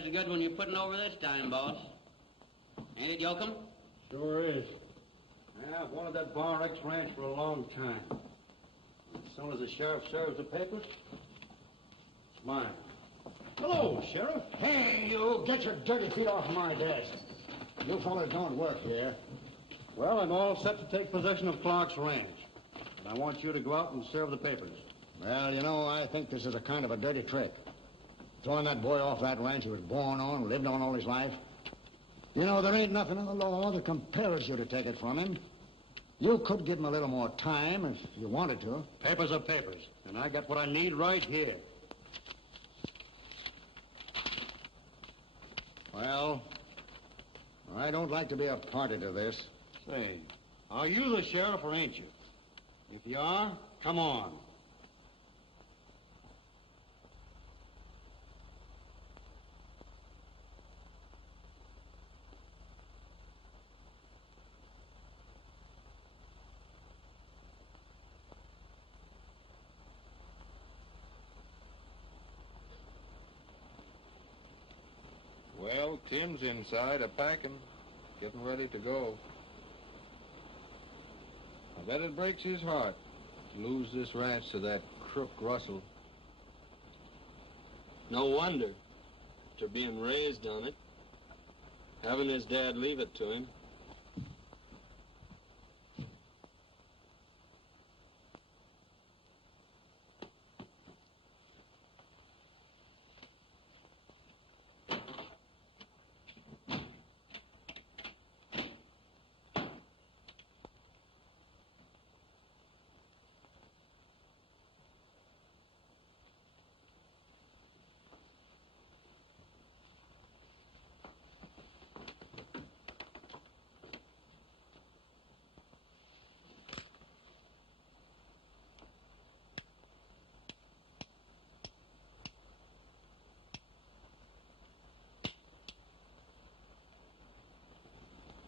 There's a good one you're putting over this time, boss. Ain't it, Johm? Sure is. Yeah, I've wanted that Bar X ranch for a long time. As soon as the sheriff serves the papers, it's mine. Hello, Sheriff. Hey, you, get your dirty feet off my desk. You fellas don't work here. Well, I'm all set to take possession of Clark's ranch. And I want you to go out and serve the papers. Well, you know, I think this is a kind of a dirty trick. Throwing that boy off that ranch he was born on, lived on all his life. You know, there ain't nothing in the law that compels you to take it from him. You could give him a little more time if you wanted to. Papers are papers, and I got what I need right here. Well, I don't like to be a party to this. Say, are you the sheriff or ain't you? If you are, come on. Well, Tim's inside, a-packing, getting ready to go. I bet it breaks his heart to lose this ranch to that crook Russell. No wonder, after being raised on it, having his dad leave it to him.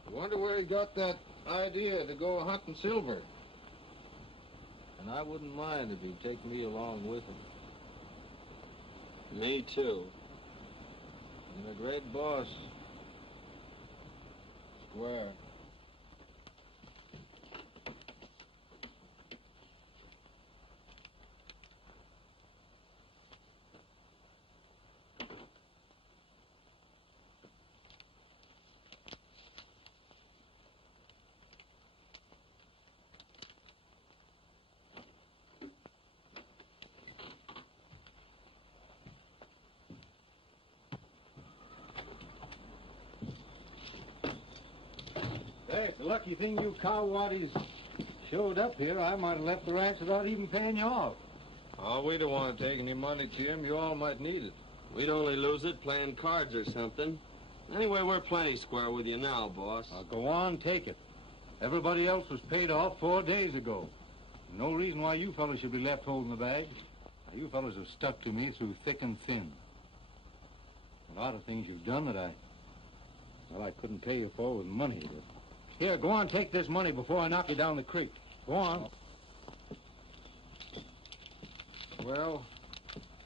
I wonder where he got that idea to go hunting silver. And I wouldn't mind if he'd take me along with him. Me too. And a great boss. Square. Hey, it's a lucky thing you cow-waddies showed up here. I might have left the ranch without even paying you off. Oh, we don't want to take any money, Tim. You all might need it. We'd only lose it playing cards or something. Anyway, we're plenty square with you now, boss. Go on, take it. Everybody else was paid off 4 days ago. No reason why you fellas should be left holding the bag. You fellas have stuck to me through thick and thin. A lot of things you've done that I couldn't pay you for with money. Here, go on, take this money before I knock you down the creek. Go on. Well,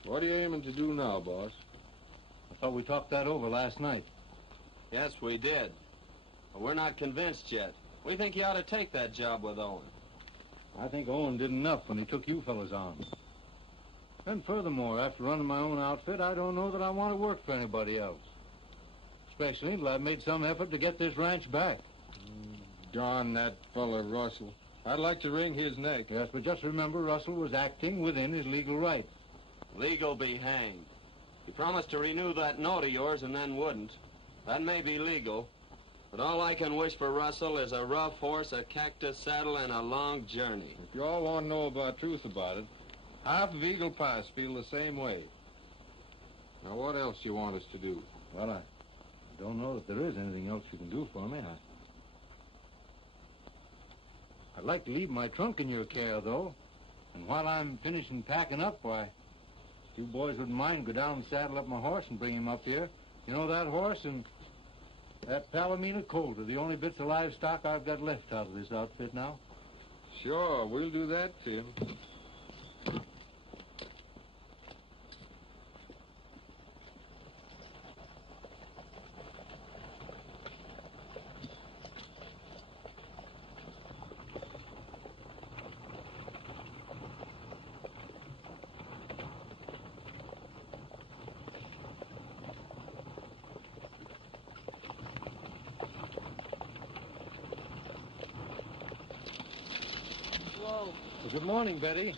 what are you aiming to do now, boss? I thought we talked that over last night. Yes, we did. But we're not convinced yet. We think you ought to take that job with Owen. I think Owen did enough when he took you fellas on. And furthermore, after running my own outfit, I don't know that I want to work for anybody else. Especially until I've made some effort to get this ranch back. Darn that fella, Russell. I'd like to wring his neck. Yes, but just remember, Russell was acting within his legal rights. Legal be hanged. You promised to renew that note of yours and then wouldn't. That may be legal, but all I can wish for Russell is a rough horse, a cactus saddle, and a long journey. If you all want to know about truth about it, half of Eagle Pass feel the same way. Now, what else you want us to do? Well, I don't know that there is anything else you can do for me. I'd like to leave my trunk in your care, though. And while I'm finishing packing up, why, if you boys wouldn't mind, go down and saddle up my horse and bring him up here. You know, that horse and that Palomino colt are the only bits of livestock I've got left out of this outfit now. Sure, we'll do that, Tim. Well, good morning, Betty.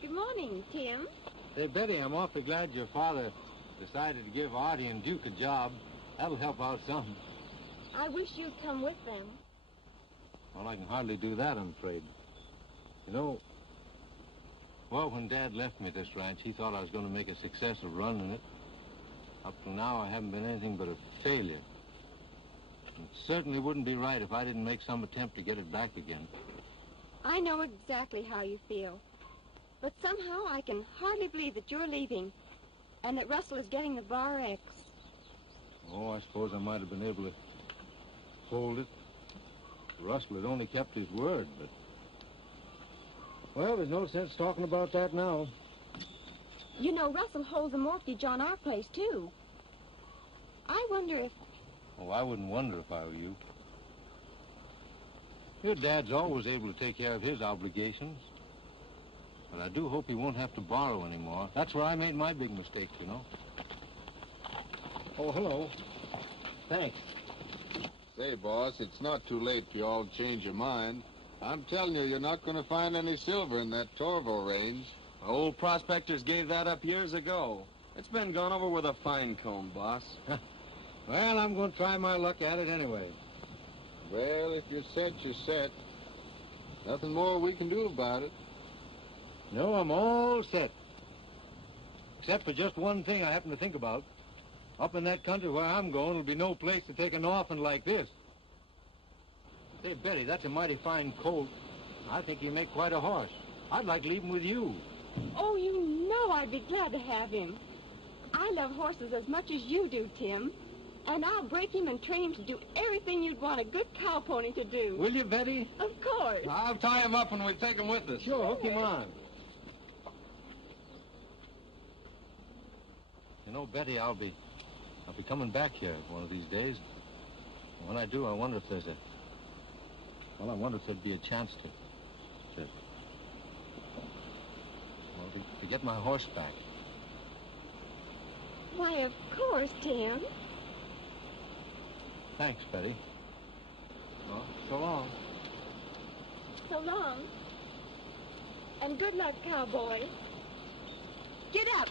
Good morning, Tim. Say, Betty, I'm awfully glad your father decided to give Artie and Duke a job. That'll help out some. I wish you'd come with them. Well, I can hardly do that, I'm afraid. You know, well, when Dad left me this ranch, he thought I was going to make a success of running it. Up till now, I haven't been anything but a failure. It certainly wouldn't be right if I didn't make some attempt to get it back again. I know exactly how you feel. But somehow I can hardly believe that you're leaving and that Russell is getting the Bar X. Oh, I suppose I might have been able to hold it. Russell had only kept his word, but... Well, there's no sense talking about that now. You know, Russell holds a mortgage on our place, too. I wonder if... Oh, I wouldn't wonder if I were you. Your dad's always able to take care of his obligations. But I do hope he won't have to borrow anymore. That's where I made my big mistake, you know. Oh, hello. Thanks. Say, boss, it's not too late for you all to change your mind. I'm telling you, you're not going to find any silver in that Torval range. Old prospectors gave that up years ago. It's been gone over with a fine comb, boss. Well, I'm going to try my luck at it anyway. Well, if you're set, you're set. Nothing more we can do about it. No, I'm all set. Except for just one thing I happen to think about. Up in that country where I'm going, there'll be no place to take an orphan like this. Say, Betty, that's a mighty fine colt. I think he'd make quite a horse. I'd like to leave him with you. Oh, you know I'd be glad to have him. I love horses as much as you do, Tim. And I'll break him and train him to do everything you'd want a good cow pony to do. Will you, Betty? Of course. I'll tie him up and we'll take him with us. Sure, hook him on. You know, Betty, I'll be coming back here one of these days. And when I do, I wonder if there's I wonder if there'd be a chance to get my horse back. Why, of course, Tim. Thanks, Betty. Well, so long. So long. And good luck, cowboy. Get up.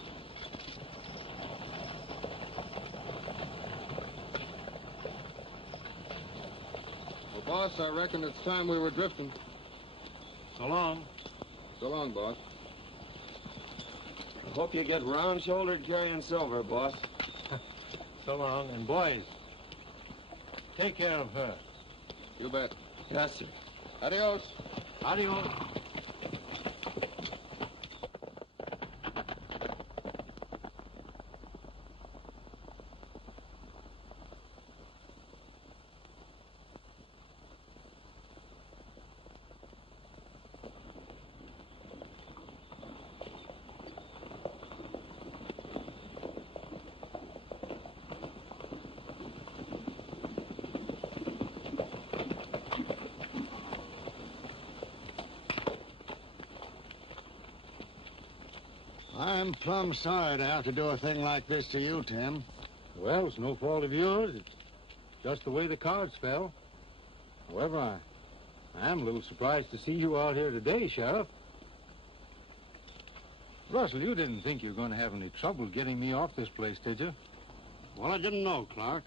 Well, boss, I reckon it's time we were drifting. So long. So long, boss. I hope you get round-shouldered carrying silver, boss. So long. And boys, take care of her. You bet. Yes, sir. Adios. Adios. I'm plumb sorry to have to do a thing like this to you, Tim. Well, it's no fault of yours. It's just the way the cards fell. However, I am a little surprised to see you out here today, Sheriff. Russell, you didn't think you were going to have any trouble getting me off this place, did you? Well, I didn't know, Clark.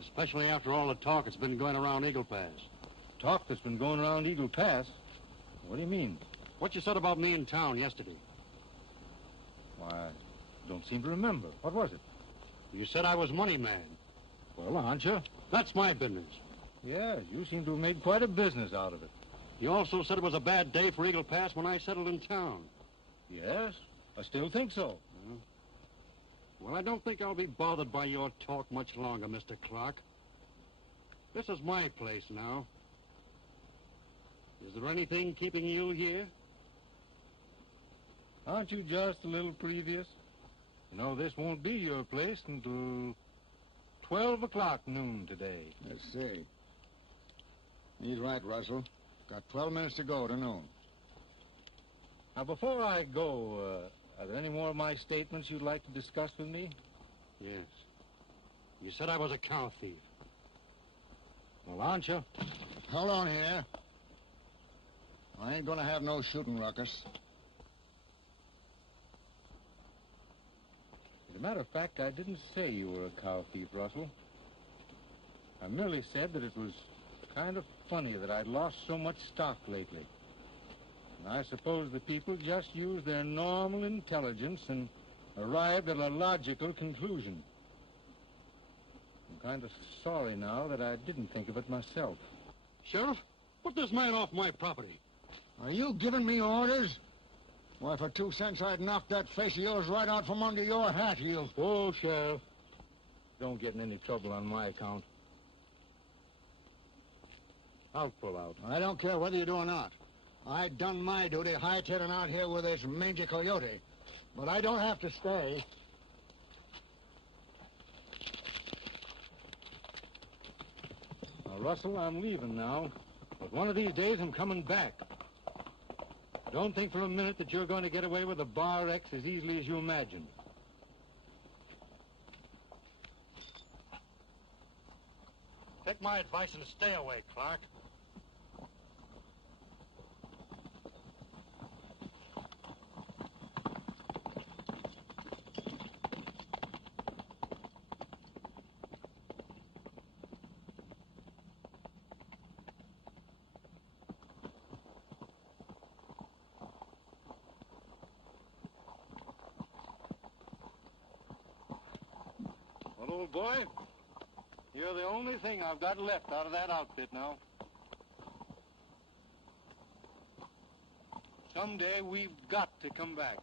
Especially after all the talk that's been going around Eagle Pass. Talk that's been going around Eagle Pass? What do you mean? What you said about me in town yesterday. Why, I don't seem to remember. What was it? You said I was money man. Well, aren't you? That's my business. Yeah, you seem to have made quite a business out of it. You also said it was a bad day for Eagle Pass when I settled in town. Yes, I still think so. Well, I don't think I'll be bothered by your talk much longer, Mr. Clark. This is my place now. Is there anything keeping you here? Aren't you just a little previous? You know, this won't be your place until 12 o'clock noon today. Let's see. He's right, Russell. Got 12 minutes to go to noon. Now, before I go, are there any more of my statements you'd like to discuss with me? Yes. You said I was a cow thief. Well, aren't you? Hold on here. I ain't gonna have no shooting ruckus. As a matter of fact, I didn't say you were a cow thief, Russell. I merely said that it was kind of funny that I'd lost so much stock lately. And I suppose the people just used their normal intelligence and arrived at a logical conclusion. I'm kind of sorry now that I didn't think of it myself. Sheriff, put this man off my property. Are you giving me orders? Why, for 2 cents, I'd knock that face of yours right out from under your hat, you. Oh, Sheriff. Don't get in any trouble on my account. I'll pull out. I don't care whether you do or not. I done my duty hightailing out here with this mangy coyote. But I don't have to stay. Now, Russell, I'm leaving now. But one of these days I'm coming back. Don't think for a minute that you're going to get away with a Bar X as easily as you imagine. Take my advice and stay away, Clark. Well, old boy, you're the only thing I've got left out of that outfit now. Someday we've got to come back.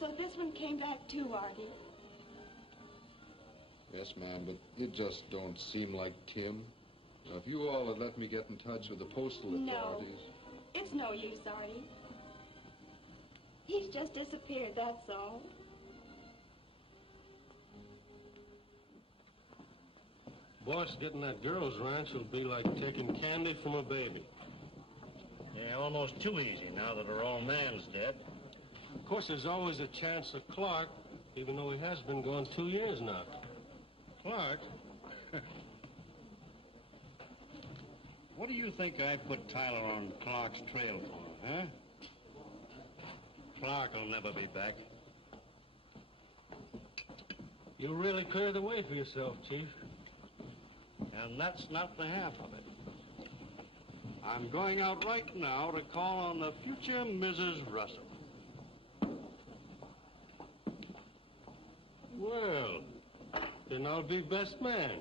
So this one came back too, Artie. Yes, ma'am, but it just don't seem like Tim. Now, if you all had let me get in touch with the postal authorities... No, it's no use, Artie. He's just disappeared, that's all. Boss, getting that girl's ranch will be like taking candy from a baby. Yeah, almost too easy now that her old man's dead. Of course, there's always a chance of Clark, even though he has been gone 2 years now. Clark? What do you think I put Tyler on Clark's trail for, huh? Clark will never be back. You really cleared the way for yourself, Chief. And that's not the half of it. I'm going out right now to call on the future Mrs. Russell. Well, then I'll be best man.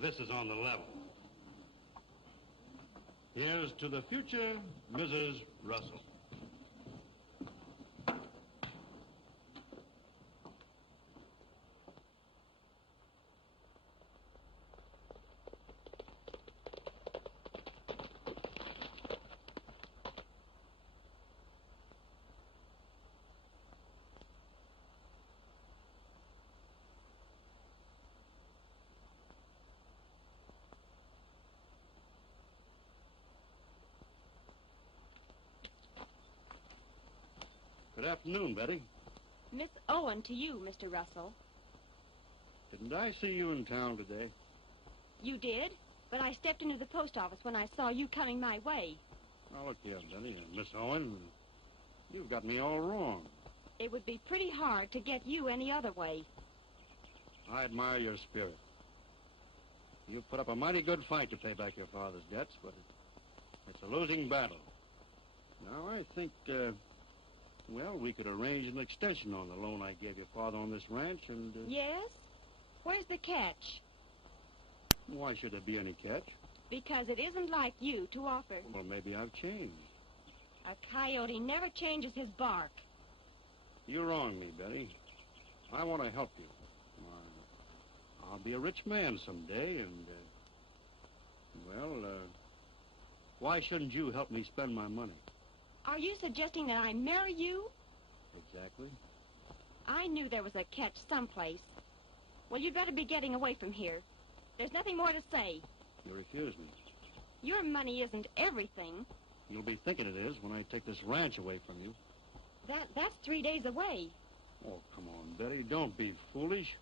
This is on the level. Here's to the future Mrs. Russell. Good afternoon, Betty. Miss Owen to you, Mr. Russell. Didn't I see you in town today? You did, but I stepped into the post office when I saw you coming my way. Now, look here, Betty. Miss Owen, you've got me all wrong. It would be pretty hard to get you any other way. I admire your spirit. You've put up a mighty good fight to pay back your father's debts, but it's a losing battle. Now, I think, well, we could arrange an extension on the loan I gave your father on this ranch, and... Yes? Where's the catch? Why should there be any catch? Because it isn't like you to offer. Well, maybe I've changed. A coyote never changes his bark. You wrong me, Betty. I want to help you. I'll be a rich man someday, and, why shouldn't you help me spend my money? Are you suggesting that I marry you? Exactly. I knew there was a catch someplace. Well, you'd better be getting away from here. There's nothing more to say. You refuse me. Your money isn't everything. You'll be thinking it is when I take this ranch away from you. That's 3 days away. Oh, come on, Betty. Don't be foolish.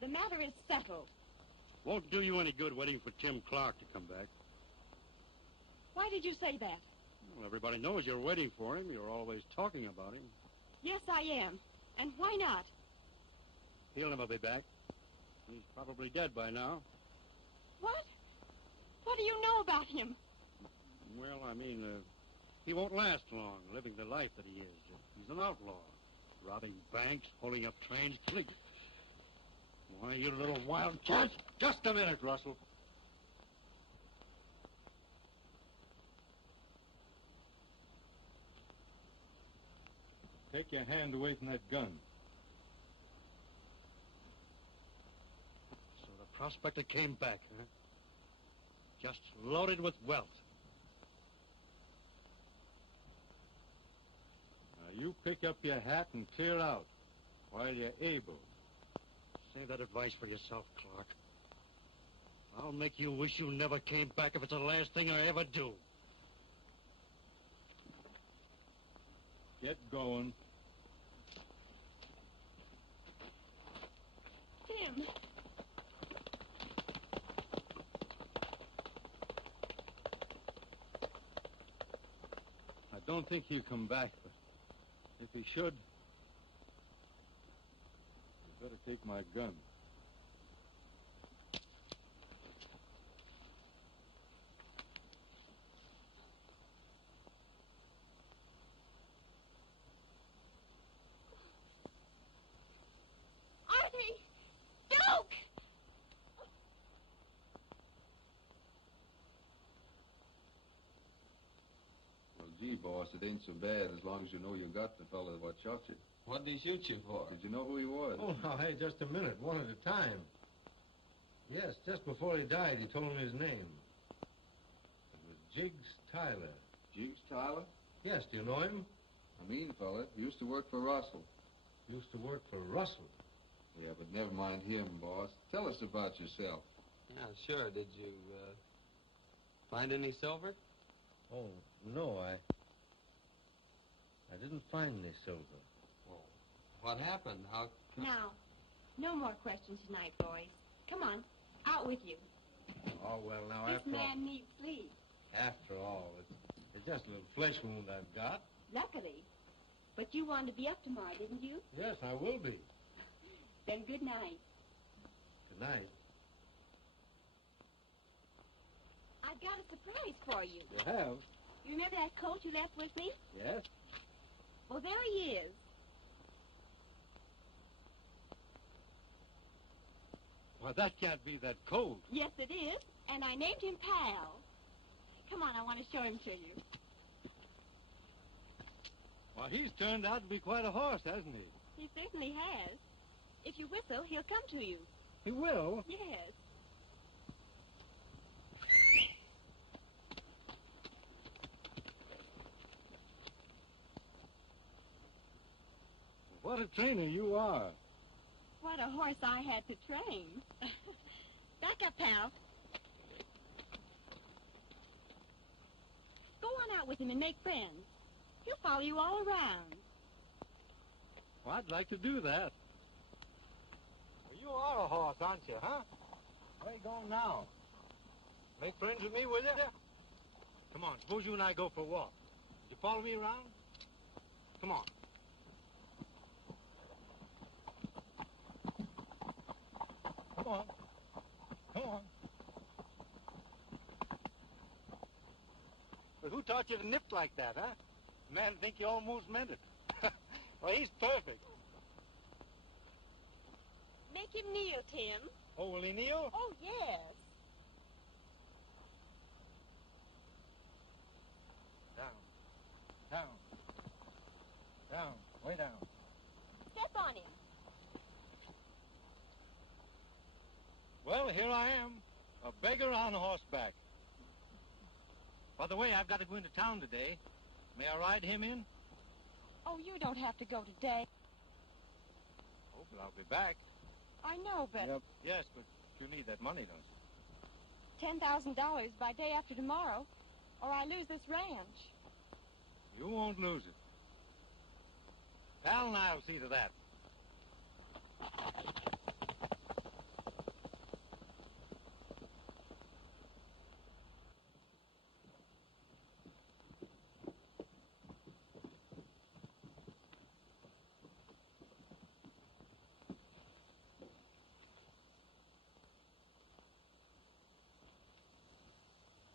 The matter is settled. Won't do you any good waiting for Tim Clark to come back. Why did you say that? Well, everybody knows you're waiting for him. You're always talking about him. Yes, I am. And why not? He'll never be back. He's probably dead by now. What? What do you know about him? Well, I mean, he won't last long living the life that he is. He's an outlaw. Robbing banks, holding up trains, fleet. Why, you little wildcat. Just a minute, Russell. Take your hand away from that gun. So the prospector came back, huh? Just loaded with wealth. Now, you pick up your hat and clear out while you're able. Save that advice for yourself, Clark. I'll make you wish you never came back if it's the last thing I ever do. Get going. Tim. I don't think he'll come back, but if he should, you better take my gun. Artie! Duke! Well, gee, boss, it ain't so bad as long as you know you got the fellow what shot you. What did he shoot you for? Did you know who he was? Oh, now, hey, just a minute, one at a time. Yes, just before he died, he told me his name. It was Jiggs Tyler. Jiggs Tyler? Yes, do you know him? A mean fella. He used to work for Russell. used to work for Russell. Yeah, but never mind him, boss. Tell us about yourself. Yeah, sure. Did you, find any silver? Oh, no, I didn't find any silver. Well, what happened? How... Now, no more questions tonight, boys. Come on, out with you. Oh, well, now, This man needs sleep. after all, it's just a little flesh wound I've got. Luckily. But you wanted to be up tomorrow, didn't you? Yes, I will be. Then good night. Good night. I've got a surprise for you. You have? You remember that coat you left with me? Yes? Well, there he is. Why, that can't be that cold. Yes, it is. And I named him Pal. Come on, I want to show him to you. Well, he's turned out to be quite a horse, hasn't he? He certainly has. If you whistle, he'll come to you. He will? Yes. What a trainer you are. What a horse I had to train. Back up, Pal. Go on out with him and make friends. He'll follow you all around. Well, I'd like to do that. Well, you are a horse, aren't you, huh? Where you going now? Make friends with me, will you? Come on, suppose you and I go for a walk. You follow me around? Come on. Come on. Come on. But who taught you to nip like that, huh? Man, think you almost meant it. Well, he's perfect. Make him kneel, Tim. Oh, will he kneel? Oh, yes. Down. Down. Down. Way down. Step on him. Well, here I am, a beggar on horseback. By the way, I've got to go into town today. May I ride him in? Oh, you don't have to go today. Oh, but I'll be back. I know, but Yep. Yes, but you need that money, don't you? $10,000 by day after tomorrow, or I lose this ranch. You won't lose it. Pal and I'll see to that.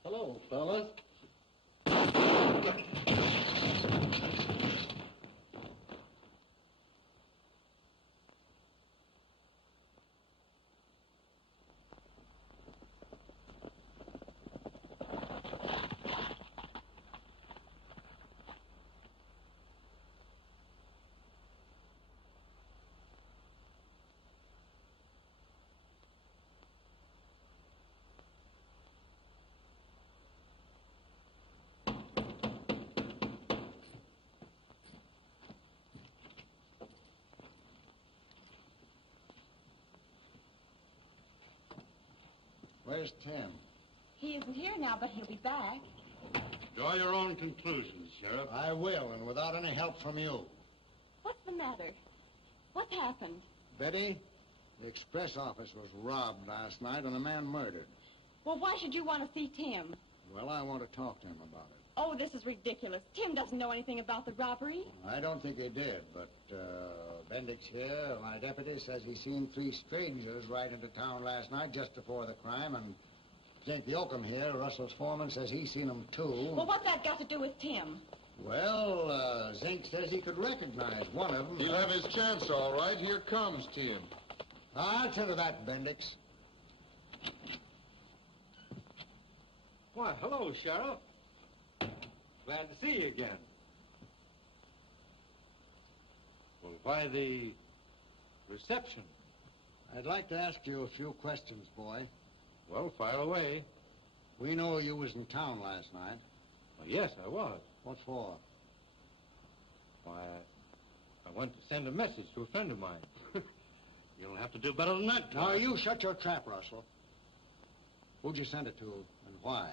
Hello, fellas. Where's Tim? He isn't here now, but he'll be back. Draw your own conclusions, Sheriff. I will, and without any help from you. What's the matter? What's happened? Betty, the express office was robbed last night and a man murdered. Well, why should you want to see Tim? Well, I want to talk to him about it. Oh, this is ridiculous. Tim doesn't know anything about the robbery. I don't think he did, but Bendix here, my deputy, says he seen 3 strangers ride into town last night just before the crime, and Zink Johm here, Russell's foreman, says he seen them too. Well, what's that got to do with Tim? Well, Zink says he could recognize one of them. He'll have his chance, all right. Here comes Tim. I'll tell you that, Bendix. Why, hello, Sheriff. Glad to see you again. Well, why the reception? I'd like to ask you a few questions, boy. Well, fire away. We know you was in town last night. Well, yes, I was. What for? Why, I went to send a message to a friend of mine. You'll have to do better than that, Tom. Now, you shut your trap, Russell. Who'd you send it to, and why?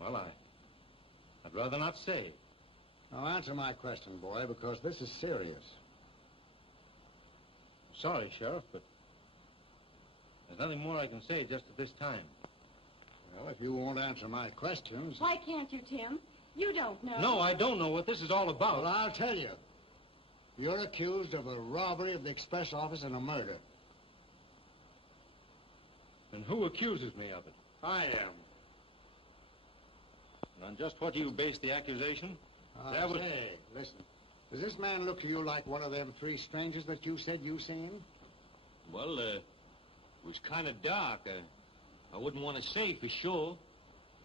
Well, I'd rather not say. Now, answer my question, boy, because this is serious. Sorry, Sheriff, but there's nothing more I can say just at this time. Well, if you won't answer my questions... Why can't you, Tim? You don't know. No, I don't know what this is all about. Well, I'll tell you. You're accused of a robbery of the express office and a murder. And who accuses me of it? I am. And on just what do you base the accusation? Say, listen. Does this man look to you like one of them three strangers that you said you seen? Well, it was kind of dark. I wouldn't want to say for sure.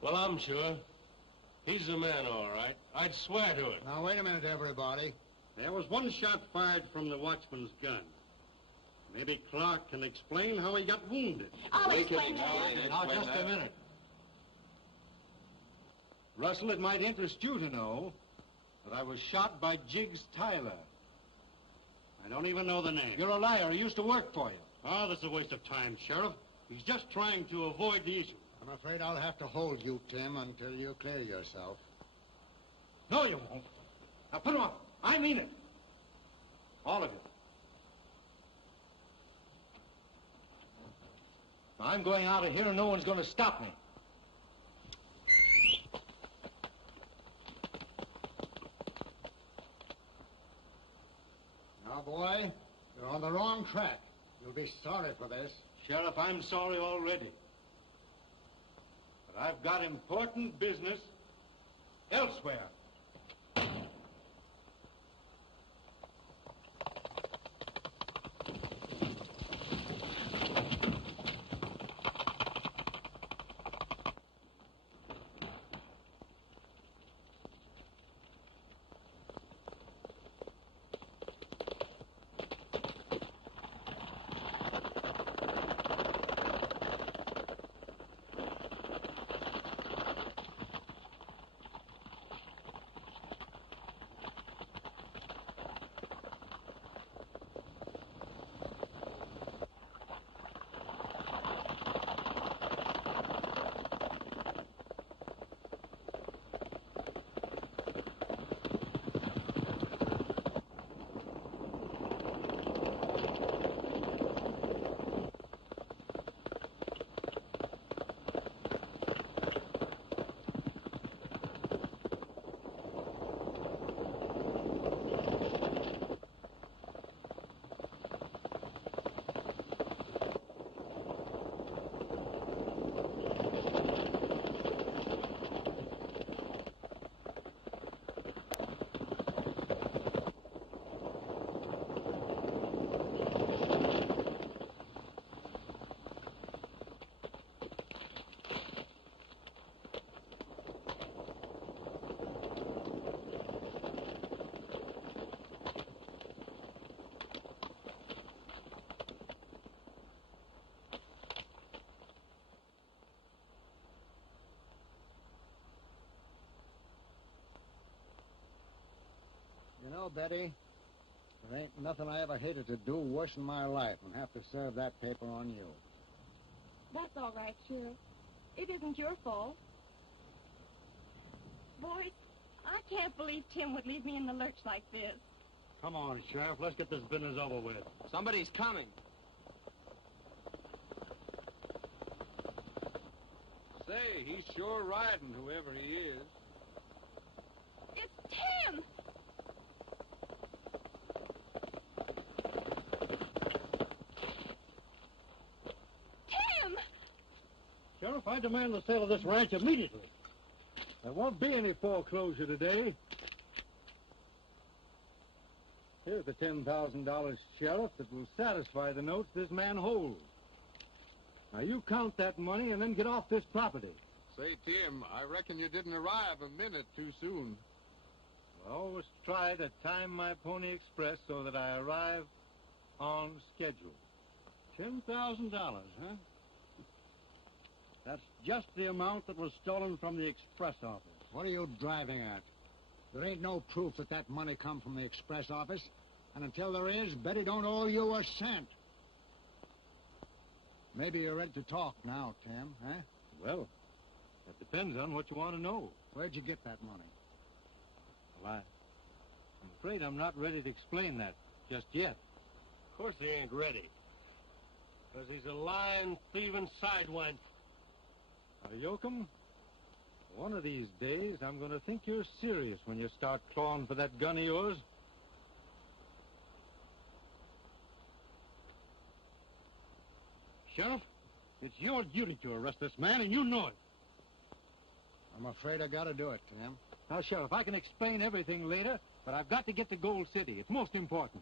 Well, I'm sure. He's the man, all right. I'd swear to it. Now, wait a minute, everybody. There was one shot fired from the watchman's gun. Maybe Clark can explain how he got wounded. I'll explain that. Now, just a minute. Russell, it might interest you to know that I was shot by Jiggs Tyler. I don't even know the name. You're a liar. He used to work for you. Oh, this is a waste of time, Sheriff. He's just trying to avoid the issue. I'm afraid I'll have to hold you, Tim, until you clear yourself. No, you won't. Now, put him up. I mean it. All of you. I'm going out of here and no one's going to stop me. Now, boy, you're on the wrong track. You'll be sorry for this. Sheriff, I'm sorry already. But I've got important business elsewhere. You know, Betty, there ain't nothing I ever hated to do worse in my life than have to serve that paper on you. That's all right, Sheriff. It isn't your fault. Boys, I can't believe Tim would leave me in the lurch like this. Come on, Sheriff. Let's get this business over with. Somebody's coming. Say, he's sure riding, whoever he is. It's Tim! Tim! Sheriff, I demand the sale of this ranch immediately. There won't be any foreclosure today. Here's the $10,000, Sheriff, that will satisfy the notes this man holds. Now, you count that money and then get off this property. Say, Tim, I reckon you didn't arrive a minute too soon. I always try to time my Pony Express so that I arrive on schedule. $10,000, huh? That's just the amount that was stolen from the express office. What are you driving at? There ain't no proof that that money come from the express office. And until there is, Betty don't owe you a cent. Maybe you're ready to talk now, Tim, huh? Well, that depends on what you want to know. Where'd you get that money? Well, I'm afraid I'm not ready to explain that just yet. Of course he ain't ready. Because he's a lying, thieving sidewind. Now, Johm, one of these days I'm going to think you're serious when you start clawing for that gun of yours. Sheriff, it's your duty to arrest this man, and you know it. I'm afraid I gotta do it, Tim. Now, Sheriff, I can explain everything later, but I've got to get to Gold City. It's most important.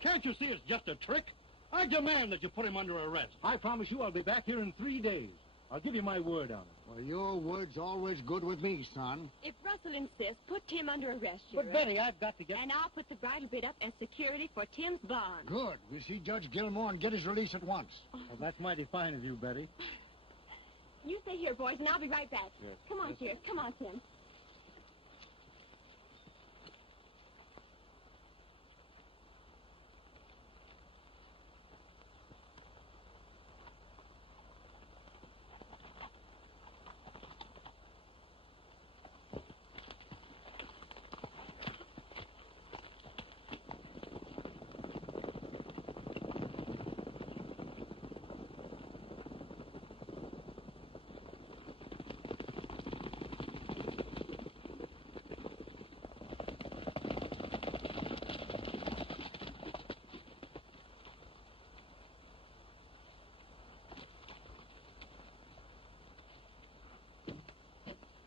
Can't you see it's just a trick? I demand that you put him under arrest. I promise you I'll be back here in 3 days. I'll give you my word on it. Well, your word's always good with me, son. If Russell insists, put Tim under arrest, But, Sheriff. Betty, I've got to get... And I'll put the bridle bit up as security for Tim's bond. Good. We see Judge Gilmore and get his release at once. Well, that's mighty fine of you, Betty. You stay here, boys, and I'll be right back. Yes. Come on, Yes. Sheriff. Come on, Tim.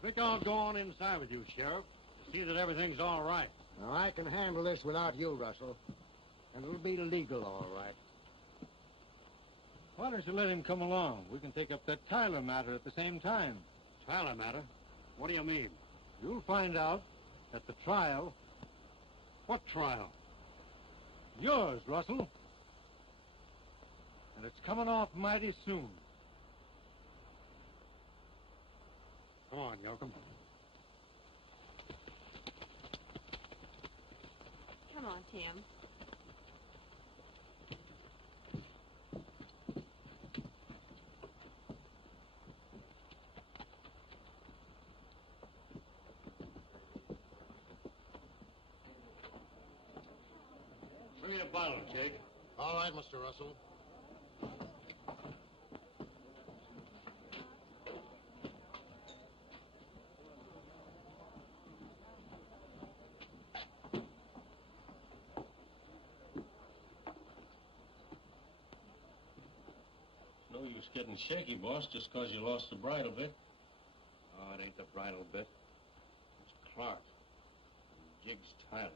I think I'll go on inside with you, Sheriff, to see that everything's all right. Now, I can handle this without you, Russell. And it'll be legal, all right. Why don't you let him come along? We can take up that Tyler matter at the same time. Tyler matter? What do you mean? You'll find out at the trial. What trial? Yours, Russell. And it's coming off mighty soon. Come on, Johm. Come on, Tim. Bring me a bottle, Jake. All right, Mr. Russell. No use getting shaky, boss, just 'cause you lost the bridle bit. Oh, it ain't the bridle bit. It's Clark. And Jig's Tyler.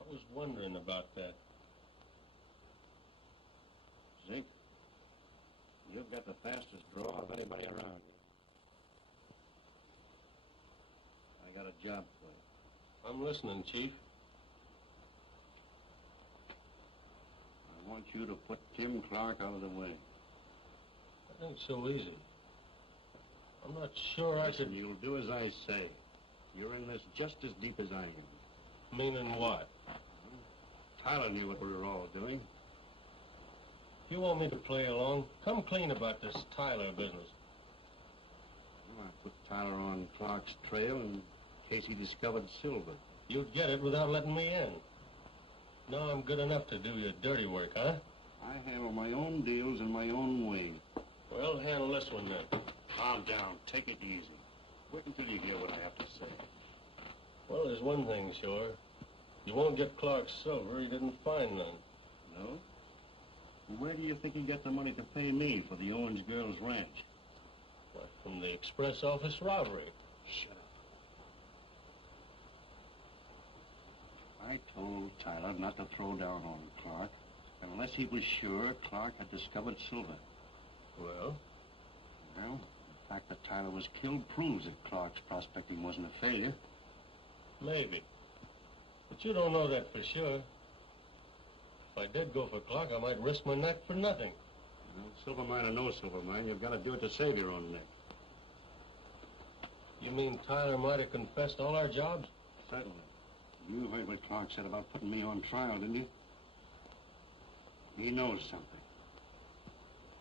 I was wondering about that. Zeke, you've got the fastest draw of anybody around here. I got a job for you. I'm listening, Chief. I want you to put Tim Clark out of the way. That ain't so easy. I'm not sure I Listen, could... you'll do as I say. You're in this just as deep as I am. Meaning what? Tyler knew what we were all doing. If you want me to play along, come clean about this Tyler business. Well, I put Tyler on Clark's trail in case he discovered silver. You'd get it without letting me in. Now I'm good enough to do your dirty work, huh? I handle my own deals in my own way. Well, handle this one then. Calm down. Take it easy. Wait until you hear what I have to say. Well, there's one thing sure. You won't get Clark's silver. He didn't find none. No? Well, where do you think he got the money to pay me for the Owens girls' ranch? What, from the express office robbery? Shut up. I told Tyler not to throw down on Clark unless he was sure Clark had discovered silver. Well? Well, the fact that Tyler was killed proves that Clark's prospecting wasn't a failure. Maybe. But you don't know that for sure. If I did go for Clark, I might risk my neck for nothing. Well, silver mine or no silver mine, you've got to do it to save your own neck. You mean Tyler might have confessed all our jobs? Certainly. You heard what Clark said about putting me on trial, didn't you? He knows something.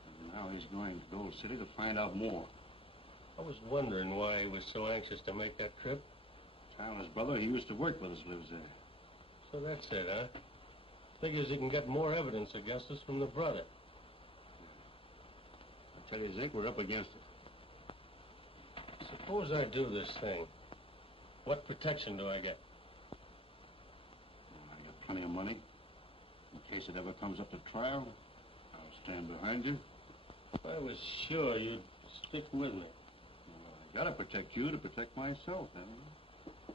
And now he's going to Gold City to find out more. I was wondering why he was so anxious to make that trip. Tyler's brother, he used to work with us, lives there. So that's it, huh? Figures he can get more evidence against us from the brother. I tell you, Zink, we're up against it. Suppose I do this thing. What protection do I get? I got plenty of money. In case it ever comes up to trial, I'll stand behind you. I was sure you'd stick with me. Well, I gotta protect you to protect myself, haven't I?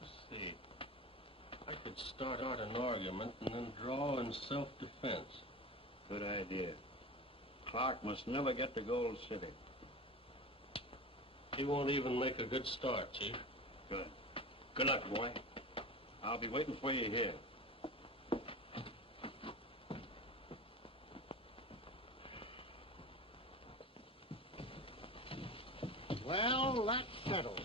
Let's see. I could start out an argument and then draw in self-defense. Good idea. Clark must never get to Gold City. He won't even make a good start, Chief. Good. Good luck, boy. I'll be waiting for you here. Well, that's settled.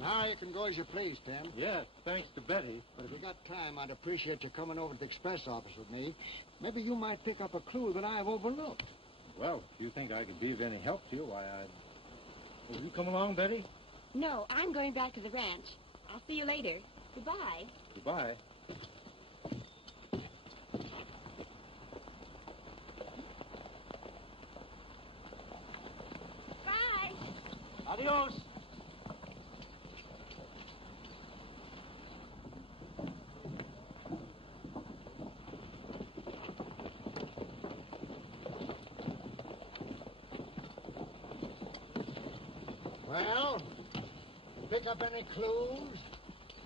Now you can go as you please, Tim. Yes, thanks to Betty. But if you got time, I'd appreciate you coming over to the express office with me. Maybe you might pick up a clue that I've overlooked. Well, if you think I could be of any help to you, why, Will you come along, Betty? No, I'm going back to the ranch. I'll see you later. Goodbye. Goodbye. Bye. Adios. Well, pick up any clues?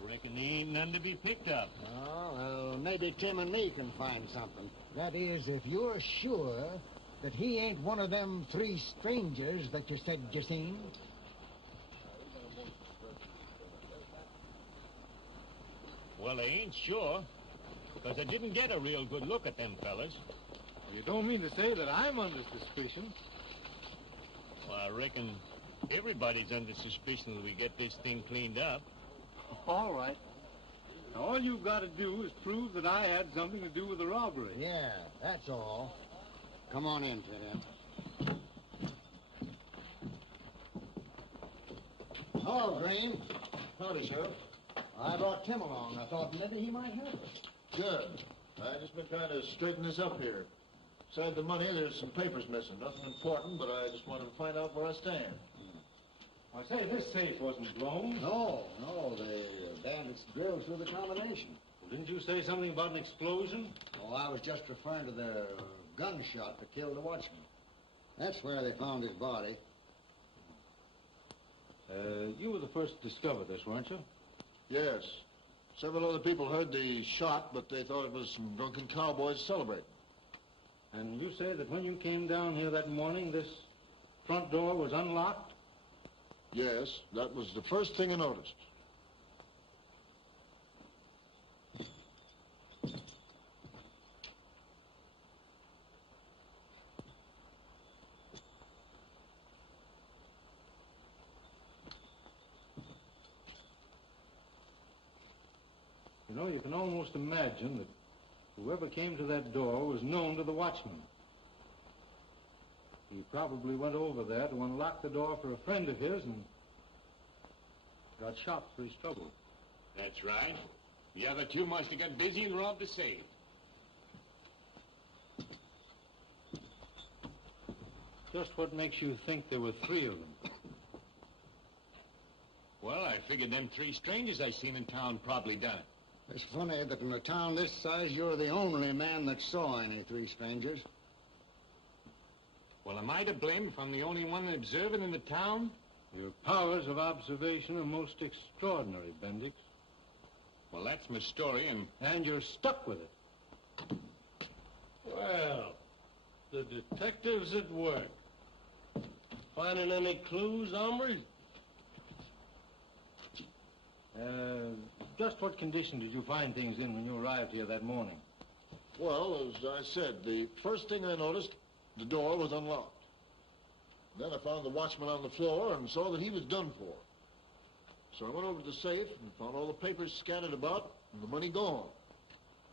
Reckon there ain't none to be picked up. Oh, well, maybe Tim and me can find something. That is, if you're sure that he ain't one of them three strangers that you said you seen. Well, I ain't sure, because I didn't get a real good look at them fellas. You don't mean to say that I'm under suspicion? Well, I reckon everybody's under suspicion that we get this thing cleaned up. All right. Now, all you've got to do is prove that I had something to do with the robbery. Yeah, that's all. Come on in, Tim. Hello, Green. Howdy, Sheriff. I brought Tim along. I thought maybe he might help us. Good. I just been trying to straighten this up here. Besides the money, there's some papers missing. Nothing important, but I just wanted to find out where I stand. I say, this safe wasn't blown. No, the bandits drilled through the combination. Well, didn't you say something about an explosion? Oh, I was just referring to their gunshot that killed the watchman. That's where they found his body. You were the first to discover this, weren't you? Yes. Several other people heard the shot, but they thought it was some drunken cowboys celebrating. And you say that when you came down here that morning, this front door was unlocked? Yes, that was the first thing I noticed. You know, you can almost imagine that whoever came to that door was known to the watchman. He probably went over there to unlock the door for a friend of his and got shot for his trouble. That's right. The other two must have got busy and robbed the safe. Just what makes you think there were three of them? Well, I figured them three strangers I seen in town probably done it. It's funny that in a town this size, you're the only man that saw any three strangers. Well, am I to blame if I'm the only one observing in the town? Your powers of observation are most extraordinary, Bendix. Well, that's my story, And you're stuck with it. Well, the detectives at work. Finding any clues, hombres? Just what condition did you find things in when you arrived here that morning? Well, as I said, the first thing I noticed, the door was unlocked. Then I found the watchman on the floor and saw that he was done for. So I went over to the safe and found all the papers scattered about and the money gone.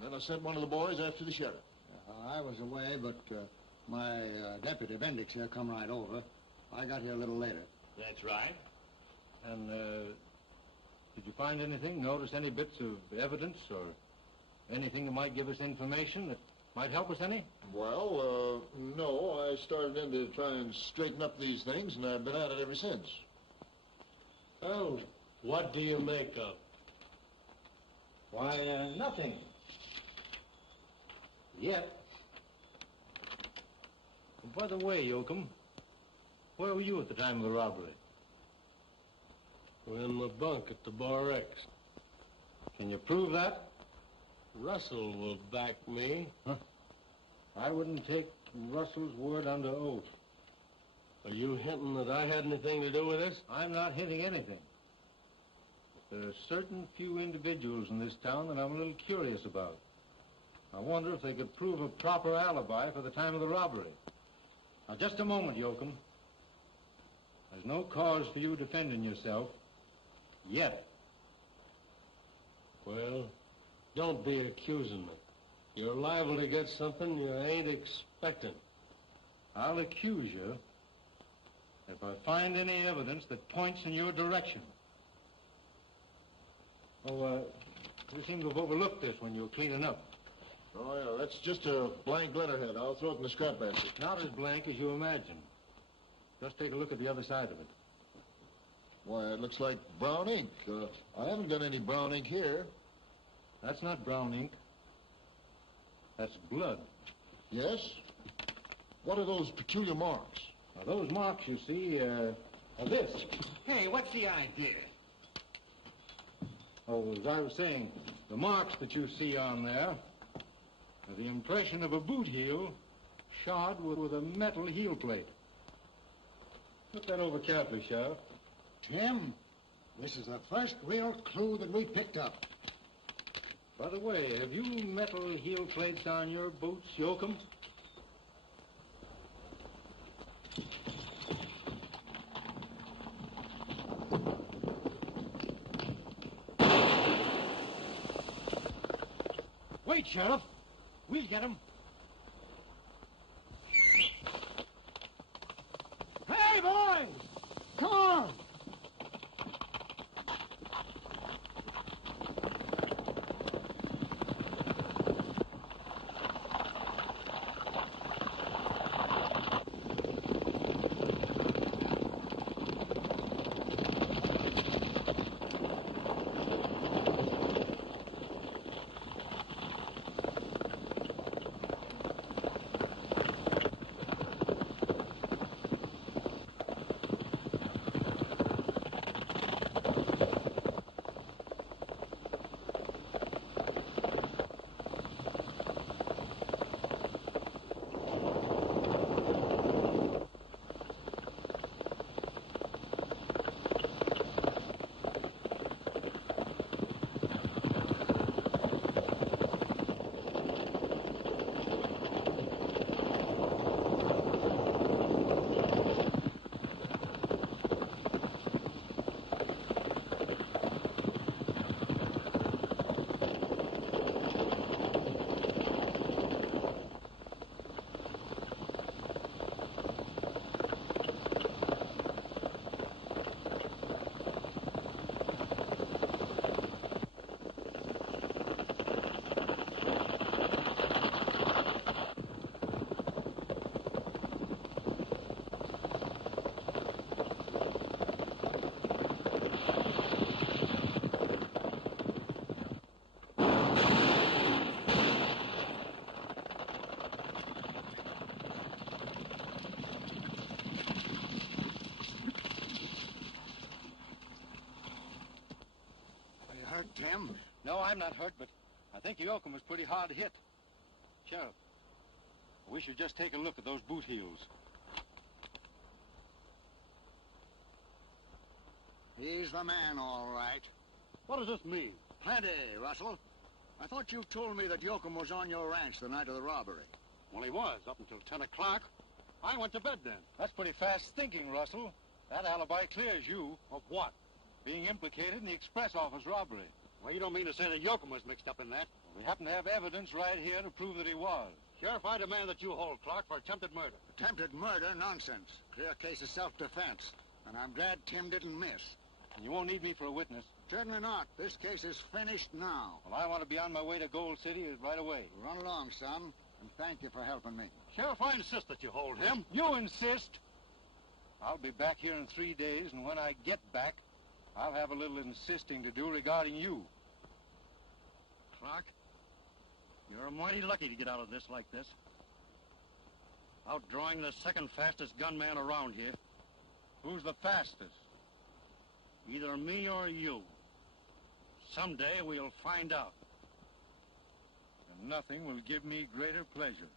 Then I sent one of the boys after the sheriff. I was away, but my deputy, Bendix, here, come right over. I got here a little later. That's right. And, did you find anything, notice any bits of evidence or anything that might give us information that might help us any? Well, no. I started in to try and straighten up these things, and I've been at it ever since. Oh, what do you make of? Why, nothing. Yet. By the way, Johm, where were you at the time of the robbery? We're in my bunk at the Bar X. Can you prove that? Russell will back me. Huh? I wouldn't take Russell's word under oath. Are you hinting that I had anything to do with this? I'm not hinting anything. There are certain few individuals in this town that I'm a little curious about. I wonder if they could prove a proper alibi for the time of the robbery. Now, just a moment, Johm. There's no cause for you defending yourself. Yet. Well, don't be accusing me. You're liable to get something you ain't expecting. I'll accuse you if I find any evidence that points in your direction. Oh, you seem to have overlooked this when you were cleaning up. Oh, yeah, that's just a blank letterhead. I'll throw it in the scrap basket. Not as blank as you imagine. Just take a look at the other side of it. Why, it looks like brown ink. I haven't got any brown ink here. That's not brown ink. That's blood. Yes? What are those peculiar marks? Now, those marks, you see, are this. Hey, what's the idea? Oh, as I was saying, the marks that you see on there are the impression of a boot heel shod with a metal heel plate. Look that over carefully, Sheriff. Tim, this is the first real clue that we picked up. By the way, have you metal heel plates on your boots, Johm? Wait, Sheriff. We'll get him. Hey, boys! Come on! Hurt, Tim? No, I'm not hurt, but I think Johm was pretty hard hit. Sheriff, we should just take a look at those boot heels. He's the man, all right. What does this mean? Plenty, Russell. I thought you told me that Johm was on your ranch the night of the robbery. Well, he was, up until 10 o'clock. I went to bed then. That's pretty fast thinking, Russell. That alibi clears you. Of what? being implicated in the express office robbery. Well, you don't mean to say that Johm was mixed up in that? We happen to have evidence right here to prove that he was. Sheriff, I demand that you hold Clark for attempted murder. Attempted murder? Nonsense. Clear case of self-defense. And I'm glad Tim didn't miss. You won't need me for a witness. Certainly not. This case is finished now. Well, I want to be on my way to Gold City right away. Run along, son, and thank you for helping me. Sheriff, I insist that you hold him. You insist? I'll be back here in 3 days, and when I get back, I'll have a little insisting to do regarding you. Clark, you're mighty lucky to get out of this like this. Outdrawing the second fastest gunman around here. Who's the fastest? Either me or you. Someday we'll find out. And nothing will give me greater pleasure.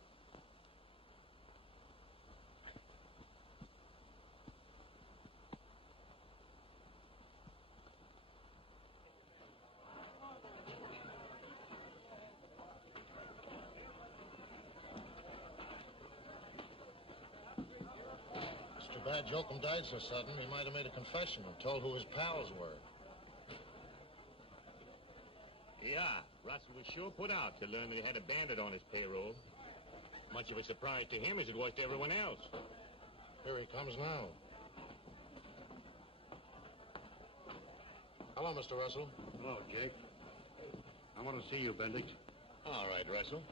Too bad Johm died so sudden. He might have made a confession and told who his pals were. Yeah, Russell was sure put out to learn that he had a bandit on his payroll. Much of a surprise to him as it was to everyone else. Here he comes now. Hello, Mr. Russell. Hello, Jake. I want to see you, Bendix. All right, Russell.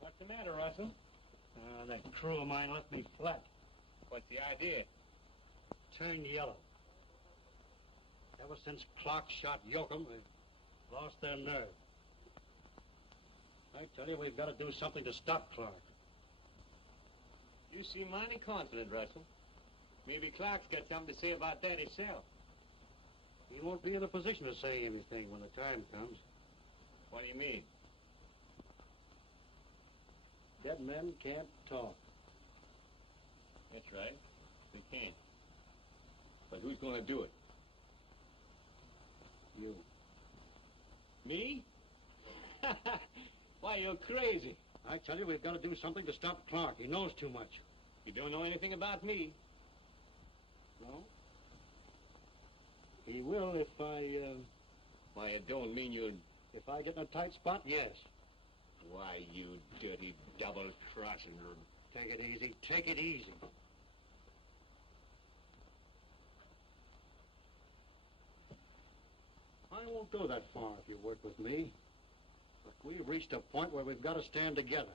What's the matter, Russell? That crew of mine left me flat. What's the idea? Turned yellow. Ever since Clark shot Johm, they've lost their nerve. I tell you, we've got to do something to stop Clark. You seem mighty confident, Russell. Maybe Clark's got something to say about that himself. He won't be in a position to say anything when the time comes. What do you mean? Dead men can't talk. That's right. They can't. But who's going to do it? You. Me? Why, you're crazy. I tell you, we've got to do something to stop Clark. He knows too much. You don't know anything about me. No? He will if I, Why, it don't mean you're... If I get in a tight spot, yes. Why, you dirty double-crossing... Take it easy. Take it easy. I won't go that far if you work with me. But we've reached a point where we've got to stand together.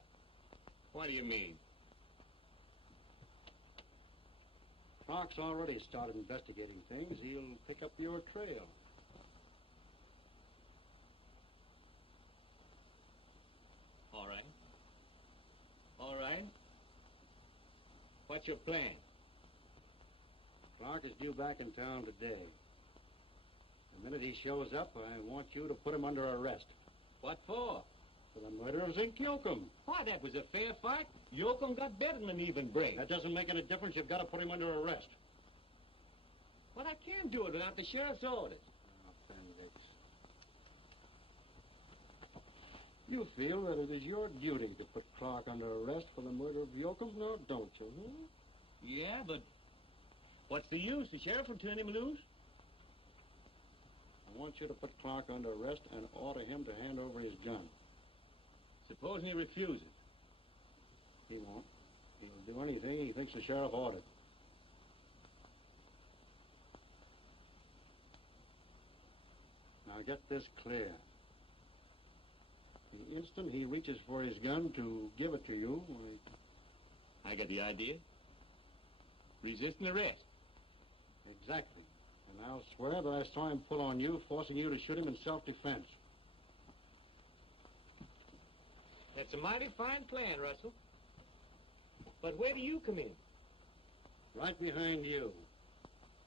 What do you mean? Clark's already started investigating things. He'll pick up your trail. All right. All right. What's your plan? Clark is due back in town today. The minute he shows up, I want you to put him under arrest. What for? For the murder of Zink Johm. Why, that was a fair fight. Johm got better than an even break. That doesn't make any difference. You've got to put him under arrest. But I can't do it without the sheriff's orders. Appendix. You feel that it is your duty to put Clark under arrest for the murder of Johm? No, don't you? Hmm? Yeah, but what's the use? The sheriff will turn him loose. I want you to put Clark under arrest and order him to hand over his gun. Supposing he refuses. He won't. He'll do anything he thinks the sheriff ordered. Now get this clear. The instant he reaches for his gun to give it to you, I got the idea. Resisting arrest. Exactly. And I'll swear that I saw him pull on you, forcing you to shoot him in self-defense. That's a mighty fine plan, Russell. But where do you come in? Right behind you.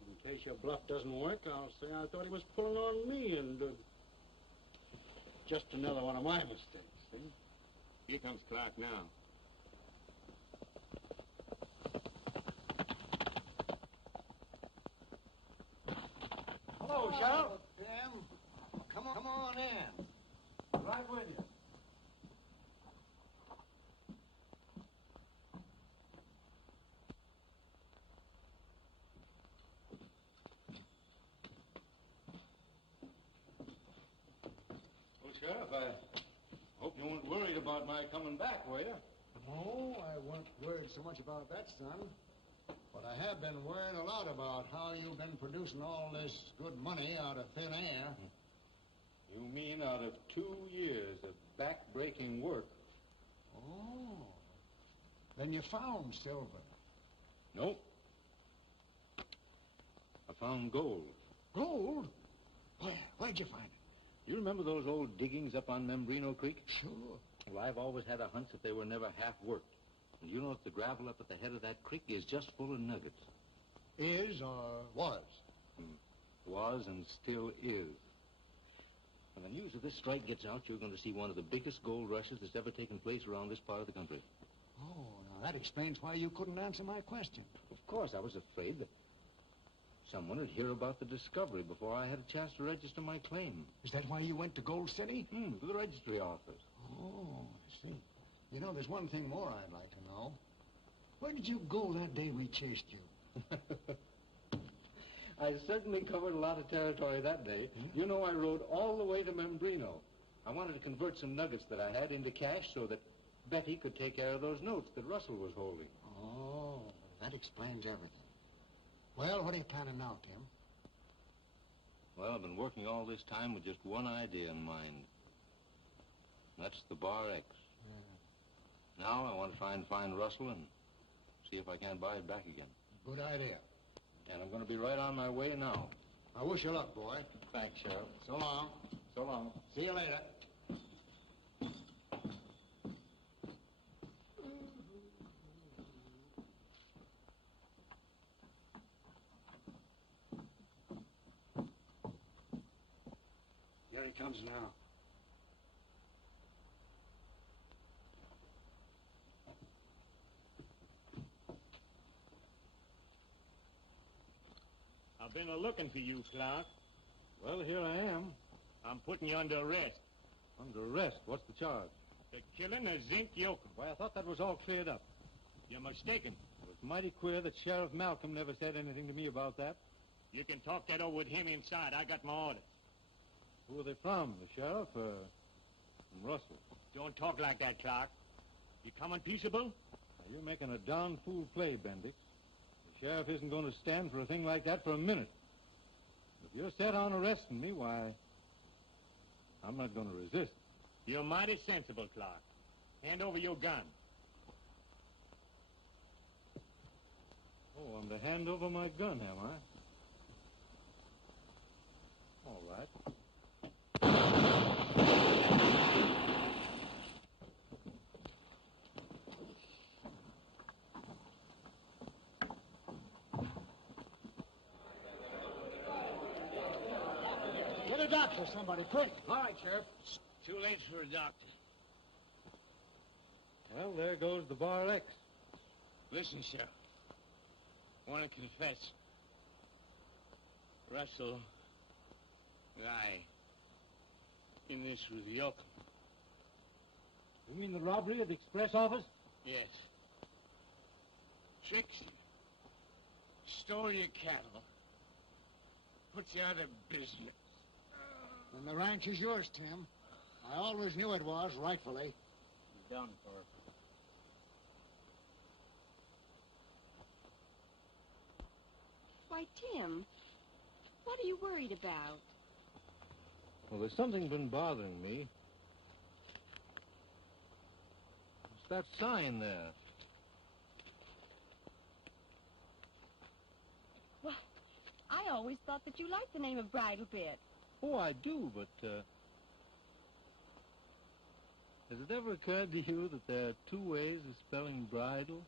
In case your bluff doesn't work, I'll say I thought he was pulling on me and... just another one of my mistakes, see? Here comes Clark now. Sheriff. Tim, come on in. Right with you. Well, Sheriff, I hope you weren't worried about my coming back, were you? No, I wasn't worried so much about that, son. But I have been worried a lot about how you've been producing all this good money out of thin air. You mean out of 2 years of back-breaking work? Oh. Then you found silver. Nope. I found gold. Gold? Where? Where'd you find it? You remember those old diggings up on Membrino Creek? Sure. Well, I've always had a hunch that they were never half worked. And you know that the gravel up at the head of that creek is just full of nuggets. Is or was? Was and still is. When the news of this strike gets out, you're going to see one of the biggest gold rushes that's ever taken place around this part of the country. Oh, now that explains why you couldn't answer my question. Of course, I was afraid that someone would hear about the discovery before I had a chance to register my claim. Is that why you went to Gold City? To the registry office. Oh, I see. You know, there's one thing more I'd like to know. Where did you go that day we chased you? I certainly covered a lot of territory that day. Yeah. You know, I rode all the way to Membrino. I wanted to convert some nuggets that I had into cash so that Betty could take care of those notes that Russell was holding. Oh, that explains everything. Well, what are you planning now, Tim? Well, I've been working all this time with just one idea in mind. That's the Bar X. Yeah. Now I want to try and find Russell and see if I can't buy it back again. Good idea. And I'm going to be right on my way now. I wish you luck, boy. Thanks, Sheriff. So long. So long. See you later. Here he comes now. I've been a-looking for you, Clark. Well, here I am. I'm putting you under arrest. Under arrest? What's the charge? The killing of Zink Johm. Why, I thought that was all cleared up. You're mistaken. It was mighty queer that Sheriff Malcolm never said anything to me about that. You can talk that over with him inside. I got my orders. Who are they from? The sheriff or from Russell? Don't talk like that, Clark. You coming peaceable? Now, you're making a darn fool play, Bendix. The sheriff isn't going to stand for a thing like that for a minute. If you're set on arresting me, why, I'm not going to resist. You're mighty sensible, Clark. Hand over your gun. Oh, I'm to hand over my gun, am I? All right. Get a doctor, somebody, quick. All right, Sheriff. It's too late for a doctor. Well, there goes the Bar X. Listen, Sheriff. I want to confess. Russell, I, in this with Johm. You mean the robbery at the express office? Yes. Tricks you. Stole your cattle. Put you out of business. And the ranch is yours, Tim. I always knew it was, rightfully. You're done for. Why, Tim, what are you worried about? Well, there's something been bothering me. It's that sign there. Well, I always thought that you liked the name of Bridal Bit. Oh, I do, but, has it ever occurred to you that there are two ways of spelling bridal?